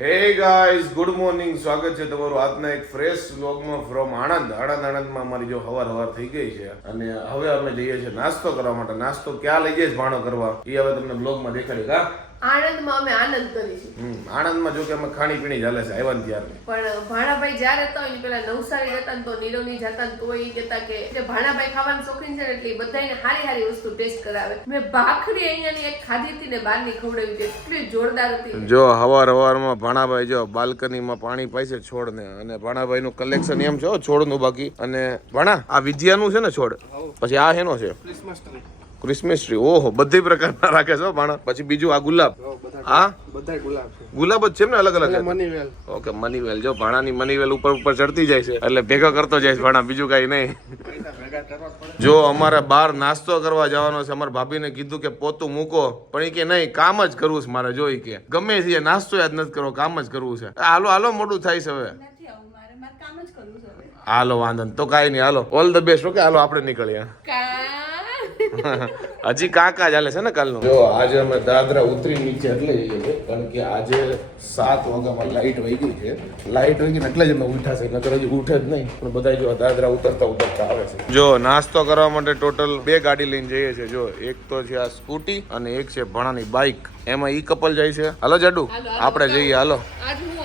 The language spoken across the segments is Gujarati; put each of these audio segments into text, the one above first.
હે ગાઈઝ ગુડ મોર્નિંગ સ્વાગત છે તમારું આજના એક ફ્રેશ વ્લોગમાં ફ્રોમ આણંદ. આણંદ, આણંદમાં અમારી જો હવાર હવાર થઈ ગઈ છે અને હવે અમે જઈએ છીએ નાસ્તો કરવા માટે. નાસ્તો ક્યાં લઈ જઈશ, ભાણો કરવા? એ હવે તમને બ્લોગમાં દેખાડી કા આણંદમાં અમે આનંદ કરીશું હમ આણંદમાં જો કે અમે ખાણી પીણી ચાલે છે આવ્યા ત્યારે. પણ ભાણાભાઈ જ્યારે હતા ને પેલા નવસારી જતા તો નીરવની જતા તો એ કહેતા કે જે ભાણાભાઈ ખાવાનું શોખીન છે એટલે બધાને બધાયને હારી હારી વસ્તુ ટેસ્ટ કરાવે. મેં ભાખરી અહીંયાની એક ખાધી હતી ને બહારની ખવડાવી એટલી જોરદાર હતી. જો હવાર હવારમાં ભાણાભાઈ જો બાલ્કનીમાં પાણી પાય છે છોડને અને ભાણાભાઈ નું કલેક્શન એમ છે છોડ છોડનું બાકી. અને ભાણા આ વિદ્યાનું છે ને છોડ? પછી આ હેનો છે? ક્રિસમસ ટ્રી ઓહો બધી પ્રકારના રાખે છે હો પછી બીજું આ ગુલાબ. હા? બધા ગુલાબ ગુલાબ જ છે ને અલગ અલગ મનીવેલ. ઓકે મનીવેલ. જો ભાણાની મનીવેલ ઉપર ઉપર ચડતી જાય છે. એટલે ભેગા કરતો જાય છે ભાણા બીજું કઈ નહીં. જો અમારે બહાર નાસ્તો કરવા જવાનો છે. અમારા ભાભીને કીધું કે પોતું મૂકો. પણ એ કે નહીં કામ જ કરવું છે મારે જોઈ કે. ગમે છે નાસ્તો યાદ નથી કરવો કામ જ કરવું છે. હાલો હાલો મોડું થાય છે હવે. હાલો વાંધો નહીં. તો કાંઈ નહીં હાલો. ઓલ ધ બેસ્ટ ઓકે હાલો આપણે નીકળીએ. હજી કાકા ચાલે છે ને કાલનું? જો આજે અમે દાદરા ઉતરી નીચે એટલે જઈએ કારણ કે આજે સાત વાગ્યામાં લાઇટ વહી ગઈ છે. લાઈટ વહી ગઈ એટલે જ અમે ઉઠા છે નકર હજી ઉઠે જ નહીં. પણ બધા જો દાદરા ઉતરતા ઉતરતા આવે છે. જો નાસ્તો કરવા માટે ટોટલ બે ગાડી લઈને જઈએ છીએ. જો એક તો છે આ સ્કૂટી અને એક છે ભણાની બાઇક એમાં ઈ કપલ જાય છે. હાલો જાડુ આપણે જઈએ હાલો. આજ હું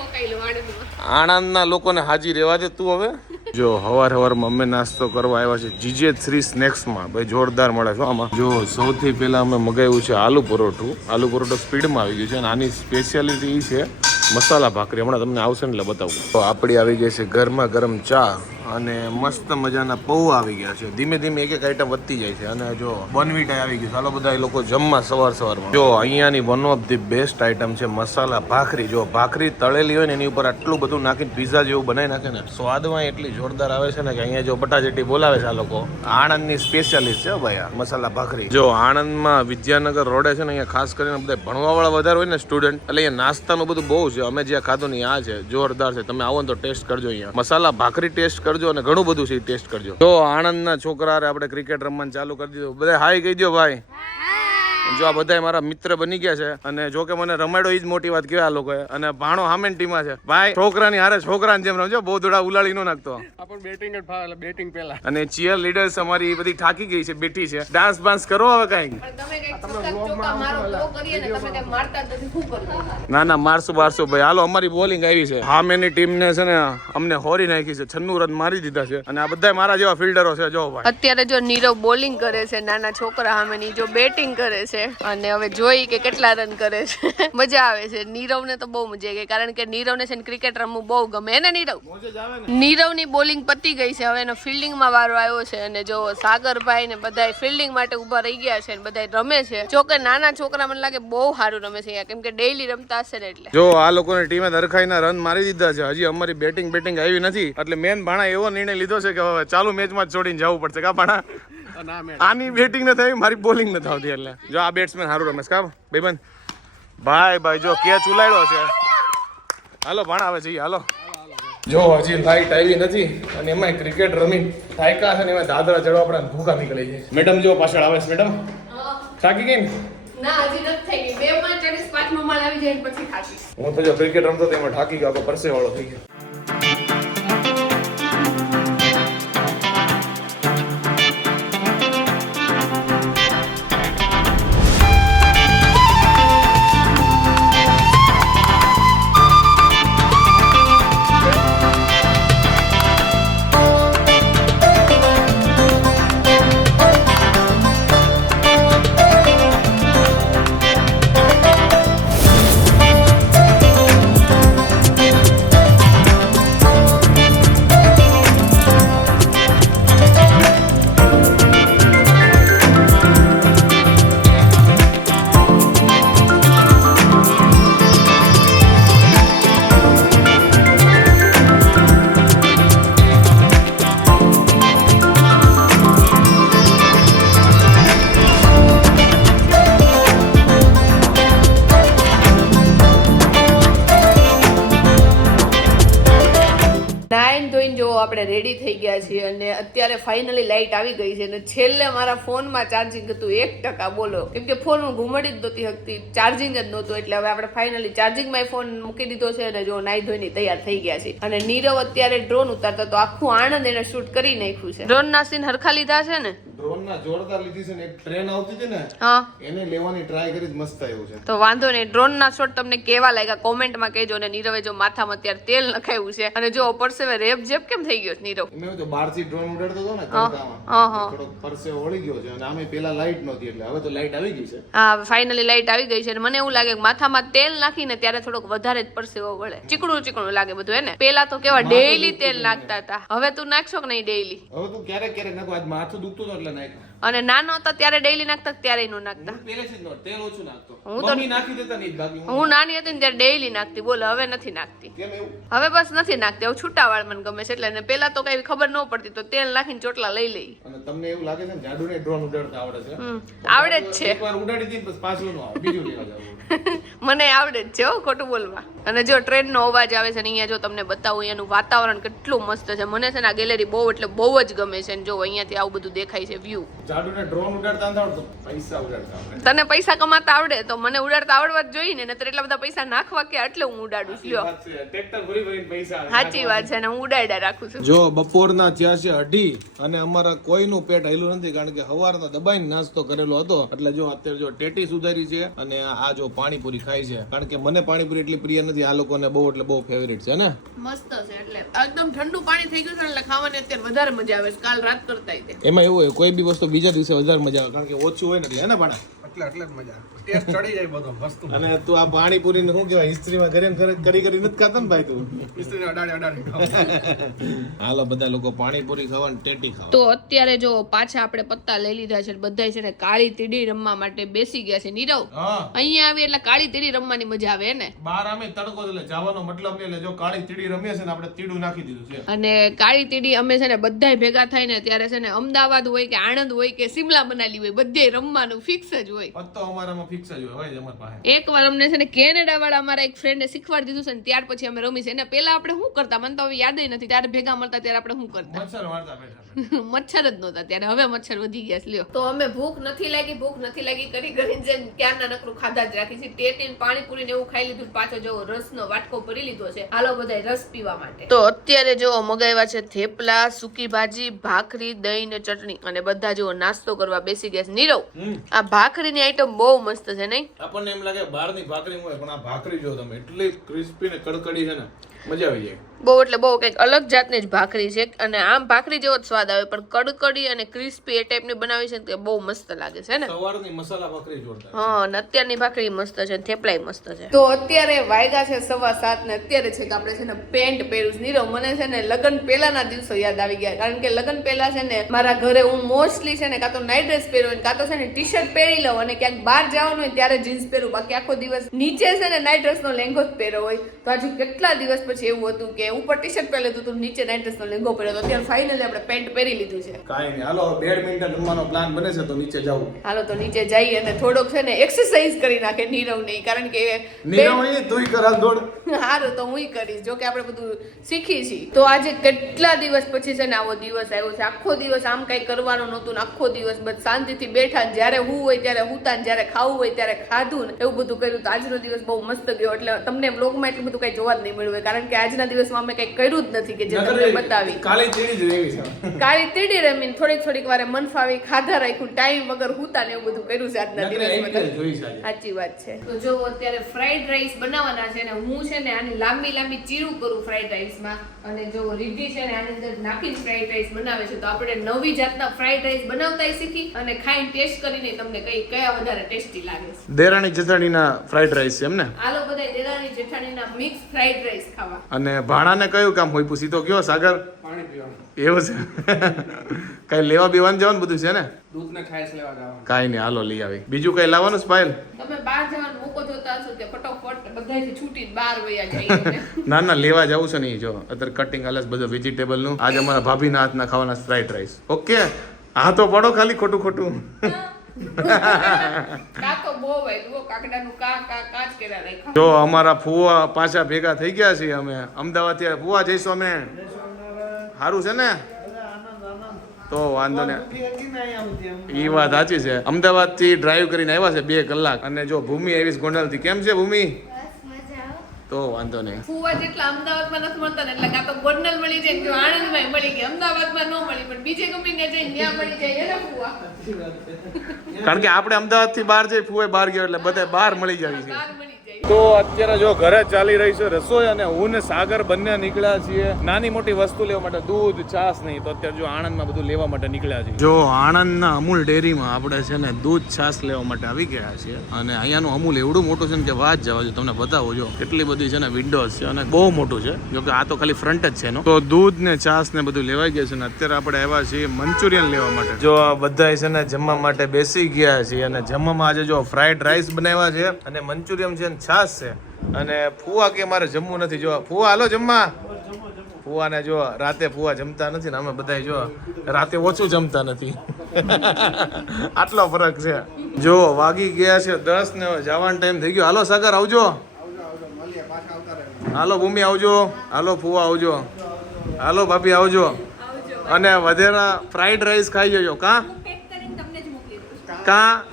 આણંદના લોકોને હાજી રહેવા દે તું હવે. જો હવાર હવાર અમે નાસ્તો કરવા આવ્યા છે. જીજે થ્રી સ્નેક્સમાં ભાઈ જોરદાર મળે છે આમાં. જો સૌથી પહેલા અમે મગાવ્યું છે આલુ પરોઠું. આલુ પરોઠો સ્પીડમાં આવી ગયું છે અને આની સ્પેશિયાલિટી છે મસાલા ભાખરી, હમણાં તમને આવશે ને એટલે બતાવું. તો આપણી આવી ગઈ છે ગરમા ગરમ ચા અને મસ્ત મજાના પૌ આવી ગયા છે. ધીમે ધીમે એક એક આઈટમ વધતી જાય છે. અને જો બનવીટા આવી ગયું ચાલો બધા એ લોકો જમવા સવાર સવારમાં. જો અહીંયાની one of the best item છે મસાલા ભાખરી. જો ભાખરી તળેલી હોય ને એની ઉપર આટલું બધું નાખીને પીઝા જેવું બનાવી નાખે ને સ્વાદમાં એટલી જોરદાર આવે છે ને કે અહીંયા જો બટાજેટી બોલાવે છે આ લોકો. આણંદની સ્પેશિયાલિસ્ટ છે ભાઈ આ મસાલા ભાખરી. જો આણંદમાં વિદ્યાનગર રોડે છે ને અહીંયા ખાસ કરીને બધા ભણવા વાળા વધારે હોય ને સ્ટુડન્ટ એટલે અહીંયા નાસ્તાનું બધું બહુ છે, અમે જ્યાં ખાધું ને આ છે, જોરદાર છે. તમે આવો ને તો ટેસ્ટ કરજો અહીંયા. મસાલા ભાખરી ટેસ્ટ કરજો અને ઘણું બધું છે ટેસ્ટ કરજો. તો આણંદના છોકરા આપડે ક્રિકેટ રમવાનું ચાલુ કરી દીધું. બધા હાઈ કહી દો ભાઈ. જો આ બધા મારા મિત્ર બની ગયા છે અને જો કે મને રમાડો એ જ મોટી વાત કહેવાય આ લોકોએ. અને ભાણો હામેન ટીમમાં છે. ભાઈ છોકરાની હારે છોકરાની જેમ રમજો બહુ દોડા ઉલાળી નો નાખતો. આપણ બેટિંગ જ ફાવે બેટિંગ પહેલા. અને ચીયર લીડર્સ અમારી બધી થાકી ગઈ છે બેઠી છે. ડાન્સ બાન્સ કરો હવે કઈ. કંઈક ને તમે કઈ મારતા જ નથી શું કરવું? ના ના મારશું મારશું ભાઈ. હાલો અમારી બોલિંગ આવી છે. હામેની ટીમને છે ને અમને હોરી નાખી છે છન્નું રન મારી દીધા છે. અને આ બધા મારા જેવા ફિલ્ડરો છે જો ભાઈ. અત્યારે જો નીરવ બોલિંગ કરે છે નાના છોકરા સામેની જો બેટિંગ કરે છે. અને હવે જોઈ કે કેટલા રન કરે છે. મજા આવે છે. નીરવને તો બહુ મજા આવી ગઈ. કારણ કે નીરવને છે ને ક્રિકેટ રમવું બહુ ગમે. એને ને નીરવ? નીરવની બોલિંગ પતી ગઈ છે. હવે એનો ફિલ્ડિંગમાં વારો આવ્યો છે. અને જો સાગરભાઈ ને બધા ફિલ્ડિંગ માટે ઊભા રહી ગયા છે અને બધા રમે છે. જો કે નાના છોકરા મને લાગે બહુ સારું રમે છે કેમ કે ડેઈલી રમતા હશે ને એટલે. જો આ લોકોની ટીમે દરખાઈના રન મારી દીધા છે. હજી અમારી બેટિંગ બેટિંગ આવી નથી. એટલે મેન ભાણા એવો નિર્ણય લીધો છે કે હવે ચાલુ મેચમાં જ છોડીને જવું પડશે. કા ભાણા? મેં આની બેટિંગ ન થઈ મારી બોલિંગ ન થતી એટલે. જો આ બેટ્સમેન સારું રમેશ કા? ભાઈબંધ? ભાઈ ભાઈ જો કેચ ઉલાડ્યો છે. હાલો ભણ આવે જઈએ હાલો. જો હજી લાઈટ આવી નથી અને એમાં ક્રિકેટ રમી થાયકા છે ને એમાં દાદરા ચડવા આપણે ભૂખા નીકળી જાય મેડમ જો પાછળ આવે છે મેડમ. થાકી ગઈ ને? હું તો જો ક્રિકેટ રમતો તો એમાં થાકી ગયો પરસે વાળો થઈ ગયો. થઈ ગયા છીએ અને અત્યારે ફાઇનલી લાઇટ આવી ગઈ છે અને છેલ્લે મારા ફોનમાં ચાર્જિંગ હતું. એક ટકા બોલો. કેમ કે ફોન હું ઘુમાડી જ નહોતી શકતી ચાર્જિંગ જ નહોતું. એટલે હવે આપણે ફાઇનલી ચાર્જિંગમાં ફોન મૂકી દીધો છે અને જો નાઈ ધોઈને તૈયાર થઈ ગયા છે. અને નીરવ અત્યારે ડ્રોન ઉતારતા તો આખું આણંદ એને શૂટ કરી નાખ્યું છે. ડ્રોન ના સીન હરખા લીધા છે ને? ડ્રોન ના જોરદાર લીધી છે ને એક ટ્રેન આવતી હતી ને હા. એને લેવાની ટ્રાય કરી મસ્ત આવ્યું છે. તો વાંધો નહીં ડ્રોન ના શોટ તમને કેવા લાગ્યા? કોમેન્ટમાં કહેજો અને નીરવે જો માથામાં અત્યારે તેલ નખાયું છે. અને જો પરસેવે રેપ જેપ કેમ થઈ ગયો છે નીરવ? મેં તો બહારથી ડ્રોન ઉડાડતો હતો ને હા. થોડોક પરસેવો વળી ગયો છે અને આમે પેલા લાઈટ નહોતી એટલે હવે તો લાઈટ આવી ગઈ છે. હા ફાઇનલી લાઈટ આવી ગઈ છે. અને મને એવું લાગે કે માથામાં તેલ નાખીને ત્યારે થોડોક વધારે જ પરસેવો વળે. ચીકણું ચીકણું લાગે બધું એને ને? પેલા તો કેવા ડેઈલી તેલ નાખતા હતા. હવે તું નાખશો કે નહીં ડેઈલી હવે તું ક્યારેક ક્યારેક નાખો. આજ માથું દુખતું એટલે નાખ્યું. અને નાનો હતા ત્યારે ડેઈલી નાખતા ત્યારે નું નાખતા. હું પહેલેથી જ તેલ ઓછું નાખતો. હું તો- નાખી દેતા નહીં બાકી હું નાની હતી ને ત્યારે ડેઈલી નાખતી. બોલો હવે નથી નાખતી. કેમ એવું? હવે બસ નથી નાખતી. હવે છૂટાવાળ મને ગમે છે. એટલે ને પેલા તો કઈ ખબર ન પડતી તો તેલ નાખીને ચોટલા લઈ લઈ. અને તમને એવું લાગે છે ને જાડુને ડ્રોન ઉડાડતા આવડે છે? આવડે જ છે. એકવાર ઉડાડી દીધી બસ પાછું ન આવે બીજું લેવા જાવ. મને આવડે જ છે હો ખોટું બોલવા. અને જો ટ્રેનનો અવાજ આવે છે ને અહીંયા જો તમને બતાવું અહીંયાનું વાતાવરણ કેટલું મસ્ત છે. મને છે ને આ ગેલેરી બહુ એટલે બહુ જ ગમે છે. ને જો અહીંયાથી આવું બધું દેખાય છે વ્યૂ જાડુને ડ્રોન ઉડાડતા નથી આવડતું. પૈસા ઉડાડતા આવડે. તને પૈસા કમાતા આવડે તો મને ઉડાડતા આવડવા જ જોઈએ ને નતર એટલા બધા પૈસા નાખવા કે એટલે હું ઉડાડું છું લ્યો. ટ્રેક્ટર ભરી ભરીને પૈસા સાચી વાત છે ને હું ઉડાડ્યા રાખું છું. જો બપોરના થયા છે અઢી અને અમારા કોઈનું પેટ હલ્યું નથી કારણ કે સવારના દબાઈને નાસ્તો કરેલો હતો. એટલે જો અત્યારે જો ટેટી સુધારી છે અને આ જો પાણીપુરી ખાય છે. કારણ કે મને પાણીપુરી એટલી પ્રિય નથી આ લોકોને બહુ એટલે બહુ ફેવરિટ છે ને? મસ્ત છે એટલે. એકદમ ઠંડુ પાણી થઈ ગયું છે એટલે ખાવાની અત્યારે વધારે મજા આવે છે. કાલ રાત કરતા એમાં એવું હોય કોઈ બી વસ્તુ બીજા દિવસે વધારે મજા આવે. કારણ કે ઓછું હોય ને એટલે એને ભાણા? એટલે એટલે મજા ટેસ્ટ ચડી જાય બધો વસ્તુ. અને તું આ પાણીપુરી ને શું કહેવાય? ઇસ્ત્રીમાં ઘરે કરી કરી નથી ખાતા ને ભાઈ તું? મિસ્ત્રીને અડાડી અડાડી હાલો બધા લોકો પાણીપુરી ખાવા ને ટેટી ખાવા. તો અત્યારે જો પાછા આપણે પત્તા લઈ લીધા છે બધા છે ને કાળી તીડી રમવા માટે બેસી ગયા છે. નીરવ અહીંયા આવી એટલે કાળી તીડી રમવાની મજા આવે ને બહાર અમે તડકો એટલે જવાનો મતલબ નહીં એટલે જો કાળી તીડી રમીએ છે ને આપણે તીડું નાખી દીધું છે. અને કાળી તીડી અમે છે ને બધાય ભેગા થઈને ત્યારે છે ને અમદાવાદ હોય કે આણંદ હોય કે સિમલા મનાલી હોય બધે રમવાનું ફિક્સ જ હોય. પત્તો અમારામાં ફિક્સ જ હોય હોય અમારી પાસે. એકવાર અમને છે ને કેનેડા વાળા અમારા એક ફ્રેન્ડે શીખવાડી દીધું છે ને ત્યાર પછી અમે રમી છે. એને પેલા આપણે શું કરતા? મને તો હવે યાદ નથી. ત્યારે ભેગા મળતા ત્યારે આપણે શું કરતા? મચ્છર મારતા બેઠા. મચ્છર જ નહોતા ત્યારે. હવે મચ્છર વધી ગયા છે. લ્યો. તો અમે ભૂખ નથી લાગી ભૂખ નથી લાગી કરી કરીને જે ક્યારના નકરું ખાધા જ રાખી છે. ટેટીન પાણીપુરી ને એવું ખાઈ લીધું પાછો જો રસનો વાટકો ભરી લીધો છે. હાલો બધા રસ પીવા માટે. તો અત્યારે જો મગાવ્યા છે થેપલા સૂકી ભાજી ભાખરી દહીં ને ચટણી. અને બધા જો નાસ્તો કરવા બેસી ગયા છે. નીરવ આ આ ભાખરીની આઈટમ બહુ મસ્ત છે નહીં? આપણને એમ લાગે બહારની ભાખરી હોય પણ આ ભાખરી જો તમે એટલી ક્રિસ્પી ને કડકડી છે ને મજા આવી જાય. બહુ એટલે બહુ કંઈક અલગ જાતની જ ભાખરી છે. અને આમ ભાખરી જેવો જ સ્વાદ આવે પણ કડકડી અને ક્રિસ્પી એ ટાઈપની બનાવી છે ને તે બહુ મસ્ત લાગે છે ને? સવારની મસાલા ભાખરી જોરદાર હા અને અત્યારની ભાખરી મસ્ત છે ને થેપલાય મસ્ત છે. તો અત્યારે વાયગા છે સવા સાત ને અત્યારે છે કે આપણે છે ને પેન્ટ પહેર્યું છે. નીરવ મને છે ને લગ્ન પહેલાના દિવસો યાદ આવી ગયા. કારણ કે લગ્ન પહેલા છે ને મારા ઘરે હું મોસ્ટલી છે ને કાં તો નાઇટ ડ્રેસ પહેરું ને કાં તો છે ને ટી શર્ટ પહેરી લઉં અને ક્યાંક બહાર જવાનું હોય ત્યારે જીન્સ પહેરું. બાકી આખો દિવસ નીચે છે ને નાઇટ ડ્રેસનો લેંઘો જ પહેરો હોય. તો આજે કેટલા દિવસ પછી એવું હતું કે ઉપર ટી શર્ટ પહેર્યું હતું નીચે નાઇટ ડ્રેસનો લેંગો પહેર્યો હતો. અત્યારે ફાઇનલી આપણે પેન્ટ પહેરી લીધું છે. કાંઈ નહીં. હાલો બેડમિન્ટન રમવાનો પ્લાન બને છે તો નીચે જવું હાલો તો નીચે જઈએ અને થોડોક છે ને એક્સરસાઇઝ કરી નાખે નીરવ નહીં કારણ કે નિરાવણી તુંય કર દોડ. સારું તો હું કરીશ. જો કે આપણે બધું શીખી છીએ. તો આજે કેટલા દિવસ પછી છે ને આવો દિવસ આવ્યો છે? આખો દિવસ આમ કઈ કરવાનું નહોતું ને આખો દિવસ બસ શાંતિથી બેઠા ને જ્યારે હું હોય ત્યારે હુતા ને જ્યારે ખાવું હોય ત્યારે ખાધું ને એવું બધું કર્યું. તો આજનો દિવસ બહુ મસ્ત ગયો. એટલે તમને બ્લોગમાં એટલું બધું કઈ જોવા જ નહીં મળ્યું હોય કારણ કે આજના દિવસમાં અમે કઈ કર્યું જ નથી કે જે તમને બતાવી. કાળી તીડી જ રહેવી છે. કાળી તીડી રમીને થોડીક થોડીક વારે મન ફાવી ખાધા રાખ્યું ટાઈમ વગર હુતા ને એવું બધું કર્યું છે આજના દિવસ સાચી વાત છે. તો જો અત્યારે ફ્રાઈડ રાઈસ બનાવવાના છે ને હું છે ને આની લાંબી લાંબી ચીરું કરું ફ્રાઈડ રાઈસમાં અને જો રિદ્ધિ છે ને આની અંદર નાખીને ફ્રાઈડ રાઈસ બનાવે છે તો આપણે નવી જાતના ફ્રાઈડ રાઈસ બનાવતા શીખી અને ખાઈને ટેસ્ટ કરીને તમને કઈ કયા વધારે ટેસ્ટી લાગે છે. દેરાણી જેઠાણીના ફ્રાઈડ રાઈસ છે એમ ને? આલો બધા દેરાણી જેઠાણીના મિક્સ ફ્રાઈડ રાઈસ ખાવા. અને ભાણાને કયું કામ હોય પૂછી તો કયો સાગર? પાણી પીવાનું. એવું છે. કઈ લેવા બેવાનું જવાનું બધું છે ને? દૂધ ને છાશ લેવા જવાનું. કાંઈ નહીં હાલો લઈ આવી. બીજું કઈ લાવવાનું સ્પાઇલ તમે બહાર જવાનું મોકો જોતા હશો કે ફટોફટ બધાથી છૂટીને બહાર વયા જાય ના ના લેવા જવું છે નહીં જો. અત્યારે કટિંગ હાલે બધું વેજીટેબલનું. આજે અમારા ભાભીના હાથના ખાવાના ફ્રાઈડ રાઈસ ઓકે હા તો પડો ખાલી ખોટું ખોટું. જો અમારા ફુવા પાછા ભેગા થઈ ગયા છીએ અમે. અમદાવાદથી ફુવા જઈશું અમે. સારું છે ને? તો વાંધો ને. ઈ વાત સાચી છે. અમદાવાદથી ડ્રાઈવ કરીને આવ્યા છે બે કલાક. અને જો ભૂમિ આવીશ ગોંડલથી કેમ છે ભૂમિ? તો વાંધો નહીં. ફુવા જેટલા અમદાવાદમાં નથી મળતા ને એટલે કાં તો ગોંડલ મળી જાય કે આણંદમાં મળી ગયા અમદાવાદમાં ન મળી પણ બીજે કંપનીને જઈને ત્યાં મળી જાય. એને ફુવા કારણ કે આપણે અમદાવાદથી બહાર જઈ ફુવાઈ બહાર ગયો એટલે બધા બહાર મળી જાય છે. બહાર મળી જાય તો અત્યારે જો ઘરે ચાલી રહી છે રસોઈ અને હું ને સાગર બંને નીકળ્યા છીએ. નાની મોટી વસ્તુ લેવા માટે દૂધ છાસ નહીં, તો અત્યારે જો આણંદમાં બધું લેવા માટે નીકળ્યા છીએ. જો આણંદના અમૂલ ડેરીમાં આપણે છે ને દૂધ છાસ લેવા માટે આવી ગયા છીએ. અને અહીંયાનું અમૂલ એવડું મોટું છે ને કે વાત જવા જો તમને બતાવો જો. કેટલી બધી છે ને વિન્ડોઝ છે અને બહુ મોટું છે. જો કે આ તો ખાલી ફ્રન્ટ જ છે એનો. તો દૂધ ને છાસ ને બધું લેવાઈ ગયા છે ને અત્યારે આપણે આવ્યા છીએ મંચુરિયન લેવા માટે. જો આ બધા છે ને જમવા માટે બેસી ગયા છીએ અને જમવામાં આજે જો ફ્રાઈડ રાઈસ બનાવ્યા છે અને મંચુરિયન છે ને છાસ છે. અને ફુવા કે મારે જમવું નથી જો ફુવા હાલો જમવા. ફુવાને જો રાતે ફુવા જમતા નથી ને અમે બધા જો રાતે ઓછું જમતા નથી. આટલો ફરક છે. જો વાગી ગયા છે દસ ને જવાનો ટાઈમ થઈ ગયો. હાલો સાગર આવજો. હાલો ભૂમિ આવજો. હાલો ફુવા આવજો. હાલો ભાભી આવજો. અને વધેરા ફ્રાઈડ રાઈસ ખાઈ જજો કા? કા?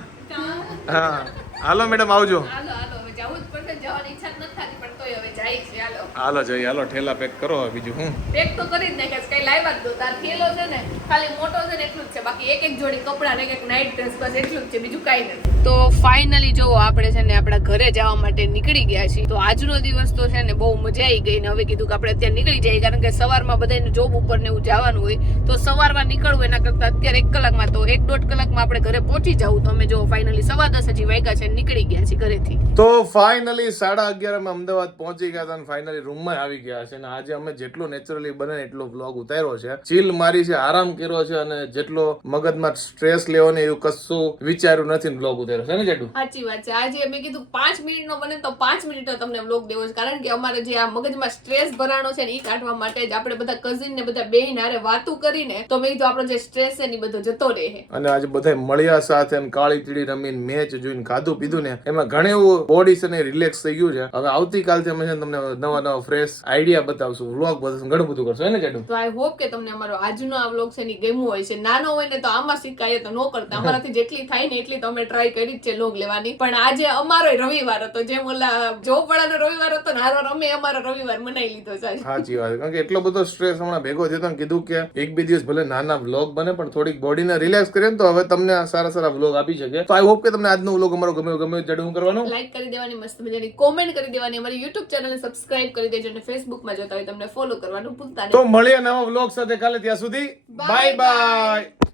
હા. હાલો મેડમ આવજો હાલો હાલો હવે જવું જ પડશે જવાની ઈચ્છા જ નથી થતી પણ તોય હવે જાય છે હાલો. જઈ હાલો ઠેલા પેક કરો બીજું હું? પેક તો કરી જ નાખે છે કઈ લાવ્યા જ દો તાર થેલો છે ને ખાલી મોટો છે ને એટલું જ છે. બાકી એક એક જોડી કપડા ને એક એક નાઇટ ડ્રેસ બસ એટલું જ છે બીજું કાંઈ નથી. તો ફાઇનલી જો આપણે છે ને આપણા ઘરે જવા માટે નીકળી ગયા છીએ. તો આજનો દિવસ તો છે ને બહુ મજા આવી ગઈ ને હવે કીધું કે આપણે અત્યારે નીકળી જઈએ કારણ કે સવારમાં બધાને જોબ ઉપર ને એવું જવાનું હોય તો સવારમાં નીકળવું એના કરતાં અત્યારે એક કલાકમાં તો એક દોઢ કલાકમાં આપણે ઘરે પહોંચી જવું તો અમે જો ફાઇનલી સવા દસ હજી વાગ્યા છે નીકળી ગયા છીએ ઘરેથી. તો ફાઇનલી સાડા અગિયાર અમદાવાદ પહોંચી ગયા હતા ફાઇનલી રૂમમાં આવી ગયા છે અને આજે અમે જેટલો નેચરલી બને એટલો બ્લોગ ઉતાર્યો છે. ચીલ મારી છે આરામ કર્યો છે અને જેટલો મગજમાં સ્ટ્રેસ લેવો ને એવું કશું વિચાર્યું નથી બ્લોગ ઉતાર્યો છે ને જેટલું? સાચી વાત છે. આજે મેં કીધું પાંચ મિનિટનો બને તો પાંચ મિનિટનો તમને વ્લોગ દેવો છે. કારણ કે અમારે જે આ મગજમાં સ્ટ્રેસ ભરાણો છે ને એ કાઢવા માટે જ આપણે બધા કઝિન ને બધા બેહીન હારે વાતું કરીને તો મેં કીધું આપણો જે સ્ટ્રેસ છે ને બધો જતો રહે. અને આજે બધા મળ્યા સાથે કાળી તીડી રમીને મેચ જોઈને ખાધું પીધું ને. એમાં ઘણું બોડી છે ને રિલેક્સ થઈ ગયું છે. હવે આવતીકાલથી અમે છે તમને નવા નવા ફ્રેશ આઈડિયા બતાવશું. વ્લોગ બતાવશું. ઘણું બધું કરશું. એને ને તો આઈ હોપ કે તમને અમારો આજનો આ વ્લોગ છે એની ઈ હોય છે. નાનો હોય ને તો આમાં શીખાય તો નો કરતા. અમારાથી જેટલી થાય ને એટલી તો અમે ટ્રાય કરી જ છે લોગ લેવાની. પણ આજે અમારો રવિવાર હતો. જેમ ઓલા જોબ વાળાનો રવિવાર હતો ને હારો અમે અમારો રવિવાર મનાઈ લીધો છે સાચી વાત. કારણ કે એટલો બધો સ્ટ્રેસ હમણાં ભેગો થયો કીધું કે એક બે દિવસ ભલે નાના વ્લોગ બને પણ થોડીક બોડીને રિલેક્સ કરીએ તો હવે તમને સારા સારા વ્લોગ આપી શકે તો આઈ હોપ કે તમને આજનો વ્લોગ અમારો ગમ્યો ગમે જડું કરવાનો? લાઈક કરી દેવાની મસ્ત મજાની કોમેન્ટ કરી દેવાની. અમારી યુટ્યુબ ચેનલને સબસ્ક્રાઇબ કરી દેજો અને ફેસબુકમાં જોતા હોય તમને ફોલો કરવાનું ભૂલતા નહીં. તો મળીએ નવા વ્લોગ સાથે કાલે ત્યાં સુધી. Bye bye